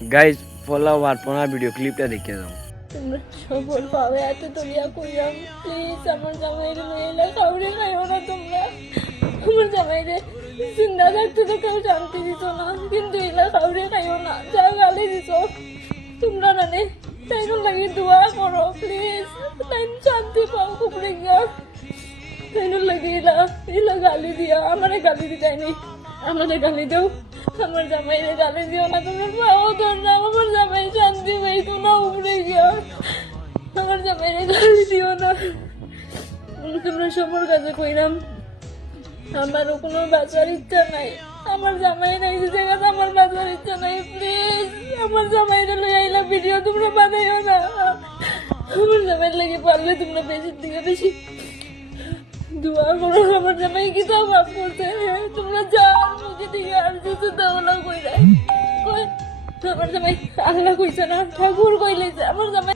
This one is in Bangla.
গাইজ ফলো আর পুনः ভিডিও ক্লিপটা দেখে যাও। তোমরা সফল পাবে এত দলিয়া কইরাম প্লিজ আমার জামাইরে লইলা কাউরে খাইও না তোমরা আমার জামাইরে জিন্দা থাকতে তো কেউ শান্তি দিত না কিন্তু এলা কাউরে খাইও না যা গালি দিছ তোমরা নানে তাই লাগি দোয়া করো প্লিজ তাই শান্তি পাও কুপড়ে গিয়া তাই লাগি এলা গালি দিয়া আমারে গালি দিতাইনি আমারে গালি দাও আমার জামাইরে গালি দিও না তোমরা পাও ধর না আমার জামাই শান্তি পাইতো না উপরে গিয়া আমার জামাইরে গালি দিও না তোমরা সবার কাছে কইরাম আমারও কোনো বাঁচার ইচ্ছা নাই আমার জামাই নাই যে জায়গাতে আমার বাঁচার ইচ্ছা নাই প্লিজ আমার জামাইরে লই আইলা ভিডিও তোমরা বানাইও না আমার জামাই লাগে পারলে তোমরা বেশি থেকে বেশি দোয়া করো আমার জামাই কি তো মাফ করতে তোমরা যাও মুখে থেকে আর কিছু দাও না কইরা কই আমার জামাই আল্লাহ কইছে না ঠাকুর কইলে আমার জামাই